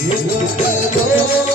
Oh